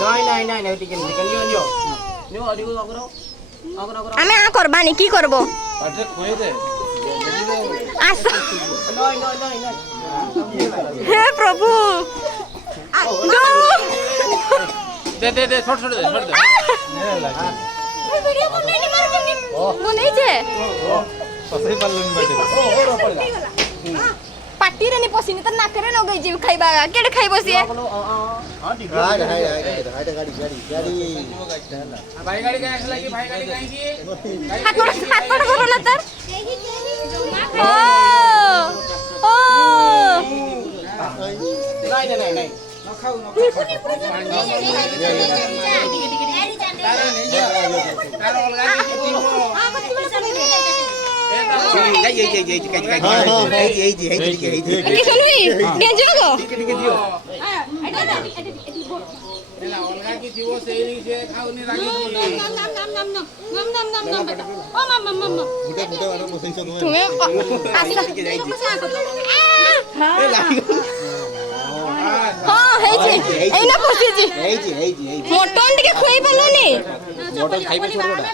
নাই টিকে নিও অডিও আগরো আমি আ করবানি কি করব পাটে কই দে আস নয় হে প্রভু দে ছোট দে ভিডিও বনাইনি মারবনি বনাইছে সসই পারলুন বেটে পাটি রে নি পসিনি তো নাকরে ন গই জি খাইবা কেডে খাইবো সিয়ে ভাই গাড়ি কাই আসলা কি ভাই গাড়ি কাই কি হাকড় করো না তার ও নাই তার অলগা কি দিব কি শুনবি গেঞ্জি গো অলগা কি দিব সেই সে খাওনি রাগি তুমি আসলা হ্যাঁ হেইছে এই না পছিজি মটন টিকে খুই পালোনি মটন খাইবে ছোটটা